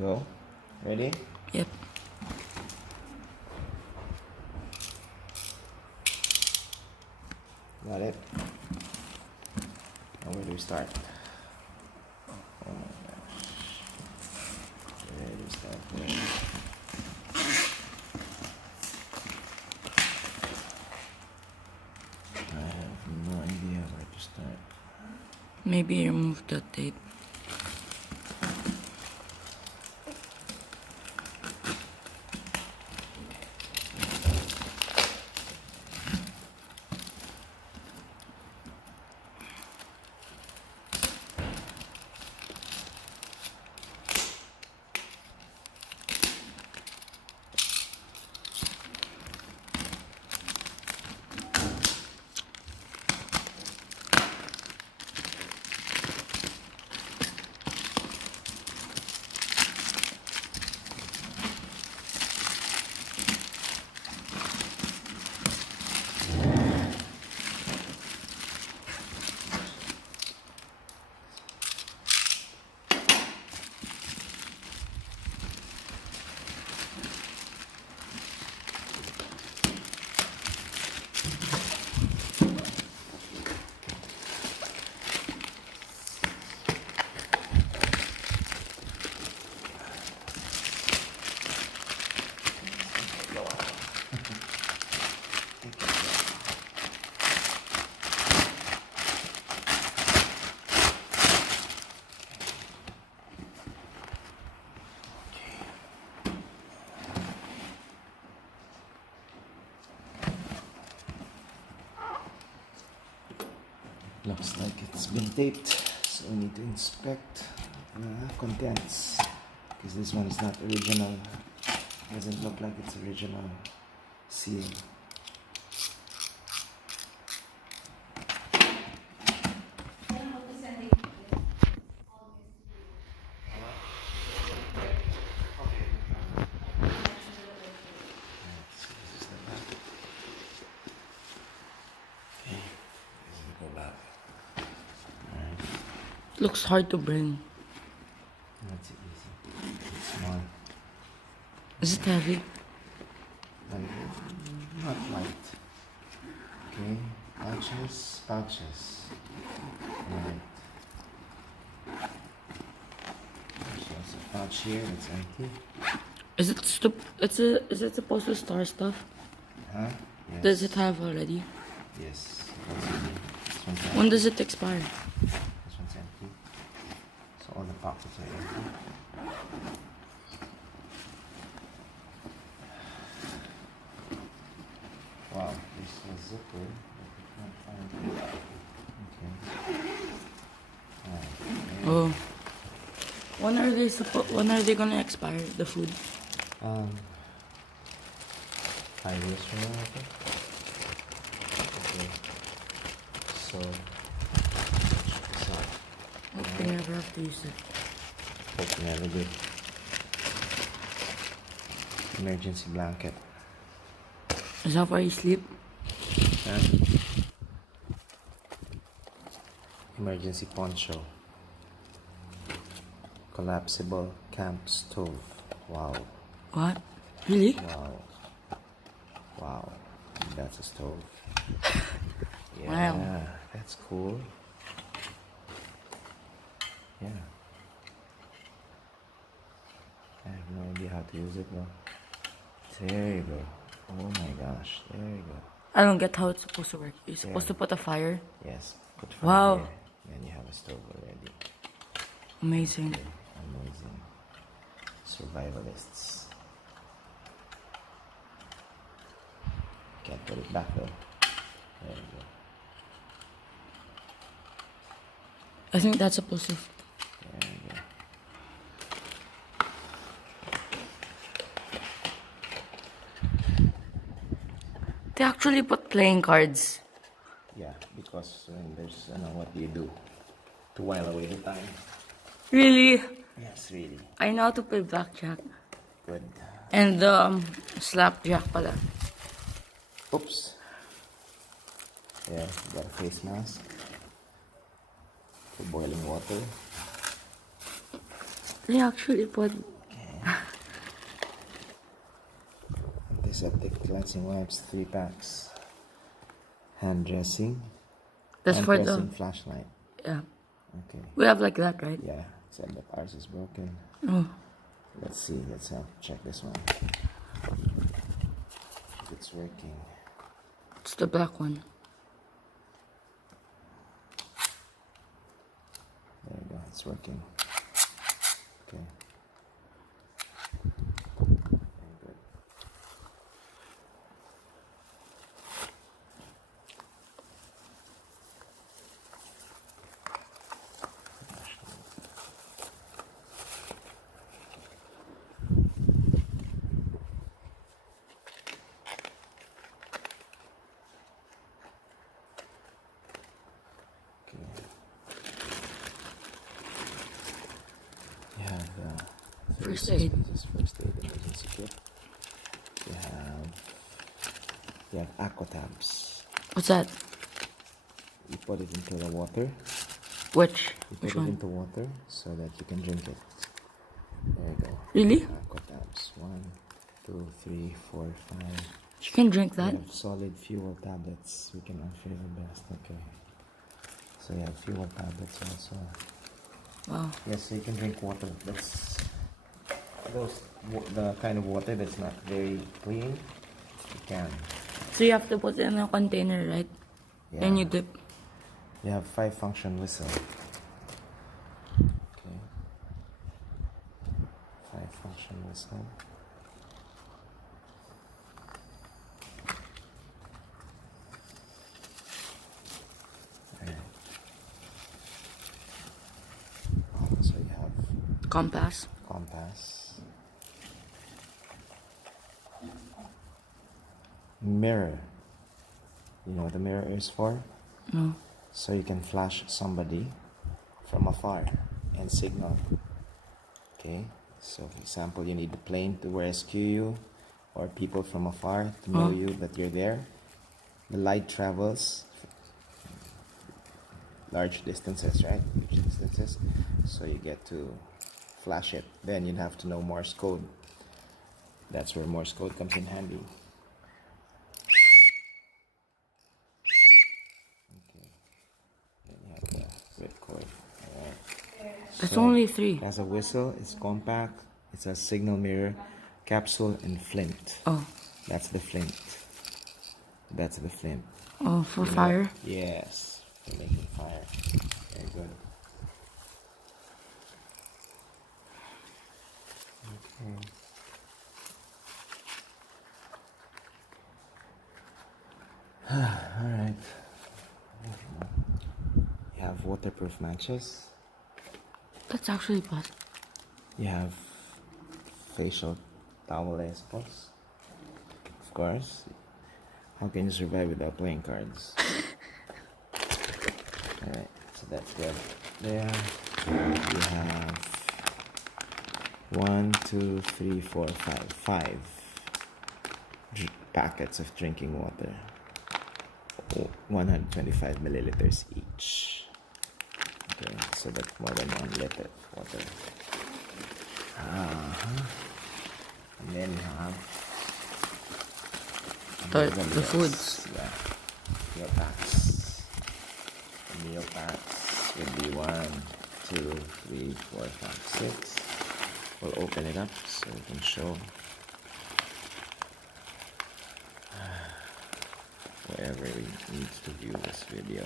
Go. Ready? Yep. Got it. Now where do we start? Oh my gosh. Where do we start? I have no idea where to start. Maybe remove the tape. Looks like it's been taped, so we need to inspect the contents because this one is not original. Doesn't look like it's original seal. Looks hard to bring. That's easy. It's small. Is it heavy? And not light. Okay, pouches. Right. There's a pouch here that's empty. Is it supposed to store stuff? Huh? Yes. Does it have already? Yes. This one's empty. When does it expire? This one's empty. So all the pockets are empty. Wow, this is a zipper. But we can't find it. Okay. Okay. Oh. When are they gonna expire the food? 5 years from now, I think. Okay. So, check this out. Hope they never have to use it. Hope you never do. Emergency blanket. Is that where you sleep? Huh? Emergency poncho. Collapsible camp stove. Wow. What? Really? Wow. Wow. That's a stove. Yeah, Wow. that's cool. Yeah. I have no idea how to use it though. There you go. Oh my gosh. There you go. I don't get how it's supposed to work. You're supposed to put a fire? Yes. Put fire Wow. there. And you have a stove already. Amazing. Amazing. Survivalists. Can't put it back though. There you go. I think that's supposed to. There you go. They actually put playing cards. Yeah, because there's, what do you do to while away the time? Really? Yes, really. I know how to play blackjack. Good. And slapjack pala. Oops. Yeah, got a face mask for boiling water. They actually put antiseptic cleansing wipes, 3 packs. Hand dressing. That's Hand for pressing the flashlight. yeah. Okay. We have like that, right? Yeah, except that ours is broken. Oh, Let's see. Let's check this one. If it's working. it's the black one. There you go. It's working. Okay. Very good. Okay. You have First 36 aid. pieces first aid emergency kit. You have aqua tabs. What's that? You put it into the water. Which You put it one? into water so that you can drink it. There you go. Really? Aqua tabs. 1, 2, 3, 4, 5. You can drink We that? have solid fuel tablets. We can unfreeze the best. Okay. So you have fuel tablets also. Wow. Yes, so you can drink water. That's the kind of water that's not very clean. You can. So you have to put it in a container, right? Yeah. Then you dip. You have 5 function whistle. Okay. 5 function whistle. Alright. So you have Compass. compass. Mirror. You know what the mirror is for? No. So you can flash somebody from afar and signal. Okay, so for example, you need the plane to rescue you or people from afar to know you that you're there. The light travels large distances, right? Huge distances. So you get to flash it. Then you'd have to know Morse code. That's where Morse code comes in handy. Ripcord. Alright. It's only 3. It has a whistle, it's compact, it's a signal mirror, capsule, and flint. Oh. That's the flint. That's the flint. Oh, for fire? Yes, for making fire. Very good. Okay. Alright. You have waterproof matches. That's actually bad. You have facial towel, I suppose. Of course. How can you survive without playing cards? Alright, so that's good. There you have 1, 2, 3, 4, 5 packets of drinking water. 125 milliliters each. Okay, so that's more than 1 liter of water. And then you have The foods. Yeah, meal packs. The meal packs would be 1, 2, 3, 4, 5, 6. We'll open it up so we can show whoever needs to view this video.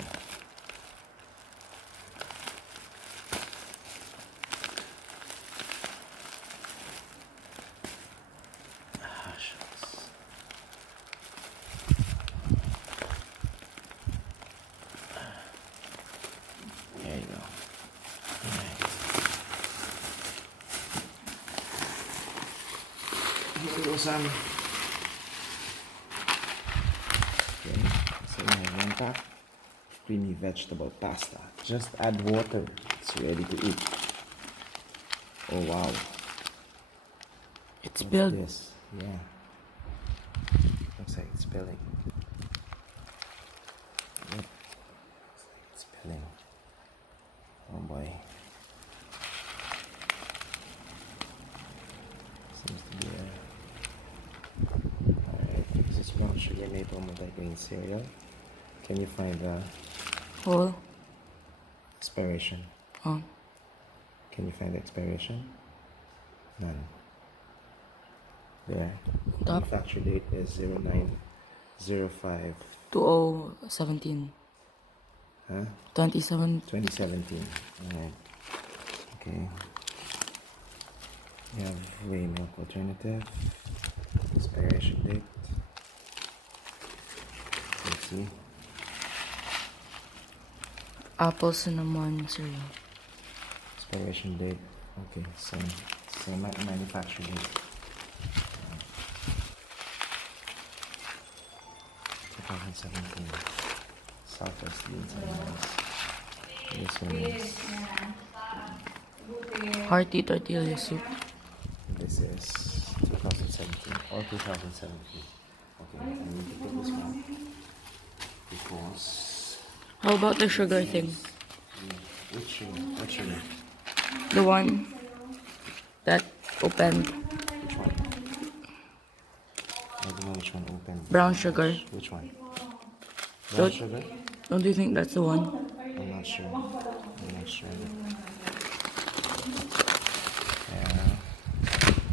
Shucks. There you go. Alright. Here goes some. Okay, so we have 1 pack creamy vegetable pasta. Just add water. It's ready to eat. Oh wow. It's What's built. this? Yeah. Looks like it's spilling. Yep. Looks like it's spilling. Oh boy. Seems to be a... Alright. your maple multigrain cereal. Can you find the Whole. expiration? Oh. Can you find the expiration? None. There. Top. Manufacture date is 0905. 2017. Huh? 27. 2017. Alright. Okay. We have whey milk alternative. Expiration date. Let's see. Apple cinnamon cereal. Expiration date. Okay, same manufacture date. 2017. Southwest beans and rice. This one is. Hearty tortilla soup. This is 2017 or 2017. Okay, I need to put this one because. How about the sugar thing? Which sugar? What sugar? The one that opened. Which one? I don't know which one opened. Brown sugar. Which one? Brown Don't- sugar? Don't you think that's the one? I'm not sure. I'm not sure. Yeah.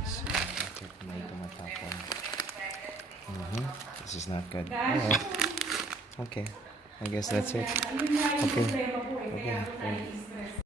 So I'll take my top one. This is not good. Alright. Okay. I guess that's it. Okay. Okay.